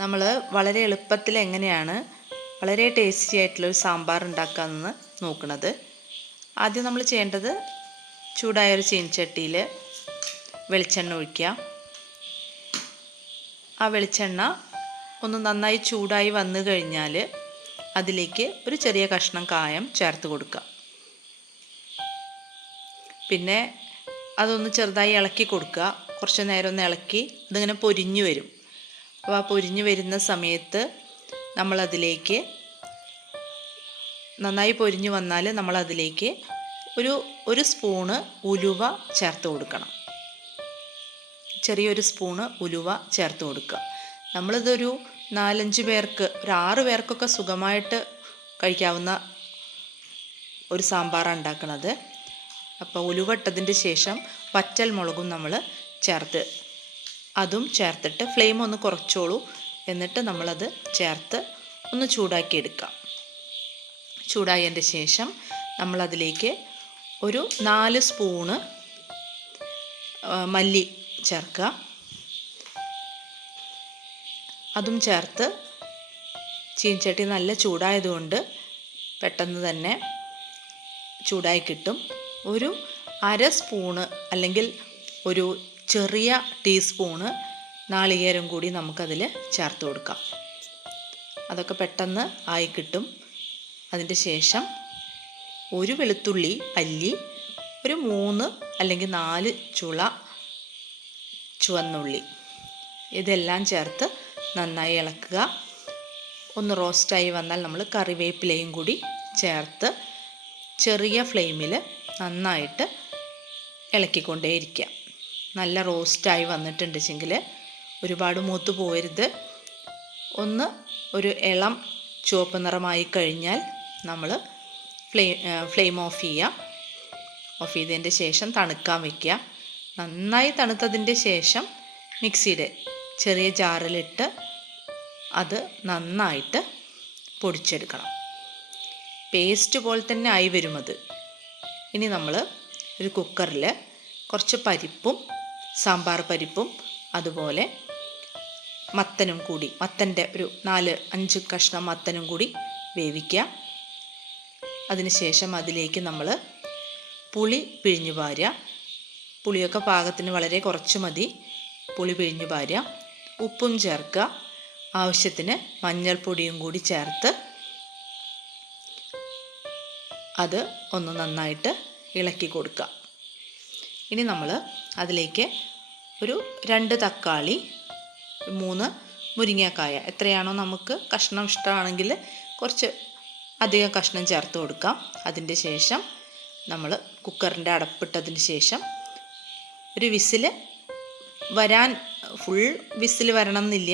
നമ്മൾ വളരെ എളുപ്പത്തിൽ എങ്ങനെയാണ് വളരെ ടേസ്റ്റി ആയിട്ടുള്ളൊരു സാമ്പാർ ഉണ്ടാക്കാമെന്ന് നോക്കുന്നത്. ആദ്യം നമ്മൾ ചെയ്യേണ്ടത് ചൂടായൊരു ചീനച്ചട്ടിയിൽ വെളിച്ചെണ്ണ ഒഴിക്കുക. ആ വെളിച്ചെണ്ണ ഒന്ന് നന്നായി ചൂടായി വന്നു കഴിഞ്ഞാൽ അതിലേക്ക് ഒരു ചെറിയ കഷ്ണം കായം ചേർത്ത് കൊടുക്കുക. പിന്നെ അതൊന്ന് ചെറുതായി ഇളക്കി കൊടുക്കുക. കുറച്ച് നേരം ഒന്ന് ഇളക്കി അതിങ്ങനെ പൊരിഞ്ഞു വരും. അപ്പോൾ ആ പൊരിഞ്ഞു വരുന്ന സമയത്ത് നമ്മളതിലേക്ക് നന്നായി പൊരിഞ്ഞു വന്നാൽ നമ്മളതിലേക്ക് ഒരു സ്പൂണ് ഉലുവ ചേർത്ത് കൊടുക്കണം. ചെറിയൊരു സ്പൂണ് ഉലുവ ചേർത്ത് കൊടുക്കുക. നമ്മളിതൊരു 4-5 പേർക്ക്, ഒരു 6 പേർക്കൊക്കെ സുഖമായിട്ട് കഴിക്കാവുന്ന ഒരു സാമ്പാറാണ് ഉണ്ടാക്കുന്നത്. അപ്പോൾ ഉലുവ ഇട്ടതിൻ്റെ ശേഷം വറ്റൽ മുളകും നമ്മൾ അതും ചേർത്തിട്ട് ഫ്ലെയിം ഒന്ന് കുറച്ചോളൂ. എന്നിട്ട് നമ്മളത് ചേർത്ത് ഒന്ന് ചൂടാക്കി എടുക്കാം. ചൂടായതിൻ്റെ ശേഷം നമ്മളതിലേക്ക് ഒരു 4 സ്പൂണ് മല്ലി ചേർക്കുക. അതും ചേർത്ത് ചീനച്ചട്ടി നല്ല ചൂടായതുകൊണ്ട് പെട്ടെന്ന് തന്നെ ചൂടായി കിട്ടും. ഒരു 1/2 സ്പൂണ് അല്ലെങ്കിൽ ഒരു ചെറിയ ടീസ്പൂണ് നാളികേരം കൂടി നമുക്കതിൽ ചേർത്ത് കൊടുക്കാം. അതൊക്കെ പെട്ടെന്ന് ആയി കിട്ടും. അതിൻ്റെ ശേഷം ഒരു വെളുത്തുള്ളി അല്ലി, ഒരു 3 അല്ലെങ്കിൽ 4 ചുള ചുവന്നുള്ളി, ഇതെല്ലാം ചേർത്ത് നന്നായി ഇളക്കുക. ഒന്ന് റോസ്റ്റായി വന്നാൽ നമ്മൾ കറിവേപ്പിലയും കൂടി ചേർത്ത് ചെറിയ ഫ്ലെയിമിൽ നന്നായിട്ട് ഇളക്കിക്കൊണ്ടേയിരിക്കുക. നല്ല റോസ്റ്റായി വന്നിട്ടുണ്ടെങ്കിൽ ഒരുപാട് മൂത്ത് പോകരുത്. ഒരു ഇളം ചുവപ്പ് നിറമായി കഴിഞ്ഞാൽ നമ്മൾ ഫ്ലെയിം ഓഫ് ചെയ്യുക. ഓഫ് ചെയ്തതിൻ്റെ ശേഷം തണുക്കാൻ വയ്ക്കുക. നന്നായി തണുത്തതിൻ്റെ ശേഷം മിക്സിയുടെ ചെറിയ ജാറിലിട്ട് അത് നന്നായിട്ട് പൊടിച്ചെടുക്കണം. പേസ്റ്റ് പോലെ തന്നെ ആയി വരും അത്. ഇനി നമ്മൾ ഒരു കുക്കറിൽ കുറച്ച് പരിപ്പും, സാമ്പാർ പരിപ്പും, അതുപോലെ മത്തനും കൂടി, മത്തൻ്റെ ഒരു 4-5 കഷ്ണം മത്തനും കൂടി വേവിക്കുക. അതിനുശേഷം അതിലേക്ക് നമ്മൾ പുളി പിഴിഞ്ഞു പാരുക. പുളിയൊക്കെ പാകത്തിന് വളരെ കുറച്ച് മതി. പുളി പിഴിഞ്ഞു പാരുക. ഉപ്പും ചേർക്കുക. ആവശ്യത്തിന് മഞ്ഞൾപ്പൊടിയും കൂടി ചേർത്ത് അത് ഒന്ന് നന്നായിട്ട് ഇളക്കി കൊടുക്കുക. ഇനി നമ്മൾ അതിലേക്ക് ഒരു 2 തക്കാളി, 3 മുരിങ്ങക്കായ, എത്രയാണോ നമുക്ക് കഷ്ണം ഇഷ്ടമാണെങ്കിൽ കുറച്ച് അധികം കഷ്ണം ചേർത്ത് കൊടുക്കാം. അതിൻ്റെ ശേഷം നമ്മൾ കുക്കറിൻ്റെ അടപ്പിട്ടതിന് ശേഷം ഒരു വിസിൽ ഫുൾ വിസിൽ വരണം എന്നില്ല.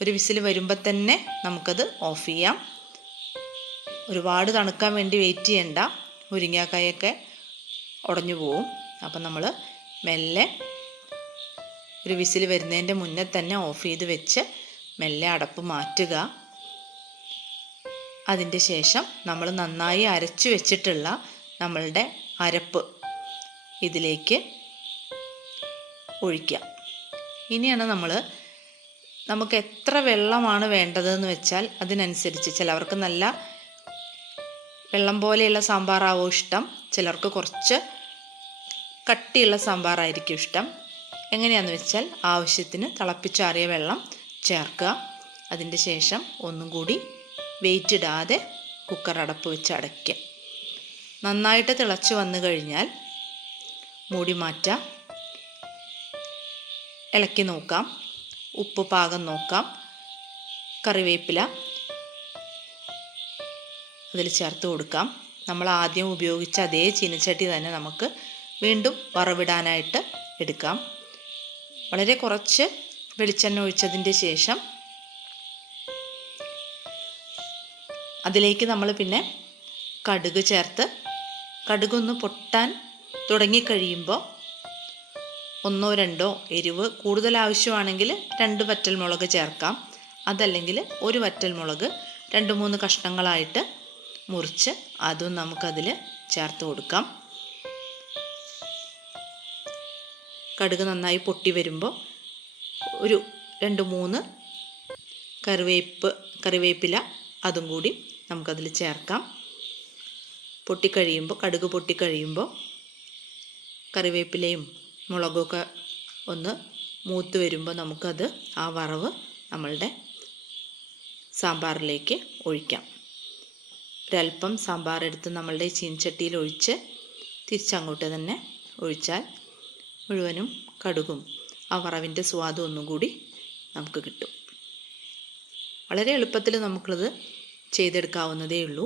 ഒരു വിസിൽ വരുമ്പോൾ തന്നെ നമുക്കത് ഓഫ് ചെയ്യാം. ഒരുപാട് തണുക്കാൻ വേണ്ടി വെയിറ്റ് ചെയ്യണ്ട. മുരിങ്ങക്കായൊക്കെ ഉടഞ്ഞു പോവും. അപ്പം നമ്മൾ മെല്ലെ ഒരു വിസിൽ വരുന്നതിൻ്റെ മുന്നേ തന്നെ ഓഫ് ചെയ്ത് വെച്ച് മെല്ലെ അടപ്പ് മാറ്റുക. അതിൻ്റെ ശേഷം നമ്മൾ നന്നായി അരച്ച് വെച്ചിട്ടുള്ള നമ്മളുടെ അരപ്പ് ഇതിലേക്ക് ഒഴിക്കുക. ഇനിയാണ് നമുക്ക് എത്ര വെള്ളമാണ് വേണ്ടതെന്ന് വെച്ചാൽ അതിനനുസരിച്ച്, ചിലവർക്ക് നല്ല വെള്ളം പോലെയുള്ള സാമ്പാറാവും ഇഷ്ടം, ചിലർക്ക് കുറച്ച് കട്ടിയുള്ള സാമ്പാറായിരിക്കും ഇഷ്ടം. എങ്ങനെയാണെന്ന് വെച്ചാൽ ആവശ്യത്തിന് തിളപ്പിച്ചാറിയ വെള്ളം ചേർക്കുക. അതിൻ്റെ ശേഷം ഒന്നും കൂടി വെയിറ്റ് ഇടാതെ കുക്കർ അടപ്പ് വെച്ച് അടയ്ക്കുക. നന്നായിട്ട് തിളച്ച് വന്നു കഴിഞ്ഞാൽ മൂടി മാറ്റാം. ഇളക്കി നോക്കാം. ഉപ്പ് പാകം നോക്കാം. കറിവേപ്പില അതിൽ ചേർത്ത് കൊടുക്കാം. നമ്മൾ ആദ്യം ഉപയോഗിച്ച അതേ ചീനച്ചട്ടി തന്നെ നമുക്ക് വീണ്ടും വറവിടാനായിട്ട് എടുക്കാം. വളരെ കുറച്ച് വെളിച്ചെണ്ണ ഒഴിച്ചതിൻ്റെ ശേഷം അതിലേക്ക് നമ്മൾ പിന്നെ കടുക് ചേർത്ത്, കടുകൊന്ന് പൊട്ടാൻ തുടങ്ങിക്കഴിയുമ്പോൾ 1-2 എരിവ് കൂടുതൽ ആവശ്യമാണെങ്കിൽ 2 വറ്റൽമുളക് ചേർക്കാം. അതല്ലെങ്കിൽ 1 വറ്റൽമുളക് 2-3 കഷ്ണങ്ങളായിട്ട് മുറിച്ച് അതും നമുക്കതിൽ ചേർത്ത് കൊടുക്കാം. കടുക് നന്നായി പൊട്ടി വരുമ്പോൾ ഒരു 2-3 കറിവേപ്പില അതും കൂടി നമുക്കതിൽ ചേർക്കാം. കടുക് പൊട്ടിക്കഴിയുമ്പോൾ കറിവേപ്പിലയും മുളകൊക്കെ ഒന്ന് മൂത്ത് വരുമ്പോൾ നമുക്കത് ആ വറവ് നമ്മളുടെ സാമ്പാറിലേക്ക് ഒഴിക്കാം. ഒരല്പം സാമ്പാർ എടുത്ത് നമ്മളുടെ ചീനച്ചട്ടിയിൽ ഒഴിച്ച് തിരിച്ചങ്ങോട്ട് തന്നെ ഒഴിച്ചാൽ മുഴുവനും കടുകും ആ വറവിൻ്റെ സ്വാദും ഒന്നും കൂടി നമുക്ക് കിട്ടും. വളരെ എളുപ്പത്തിൽ നമുക്കിത് ചെയ്തെടുക്കാവുന്നതേ ഉള്ളൂ.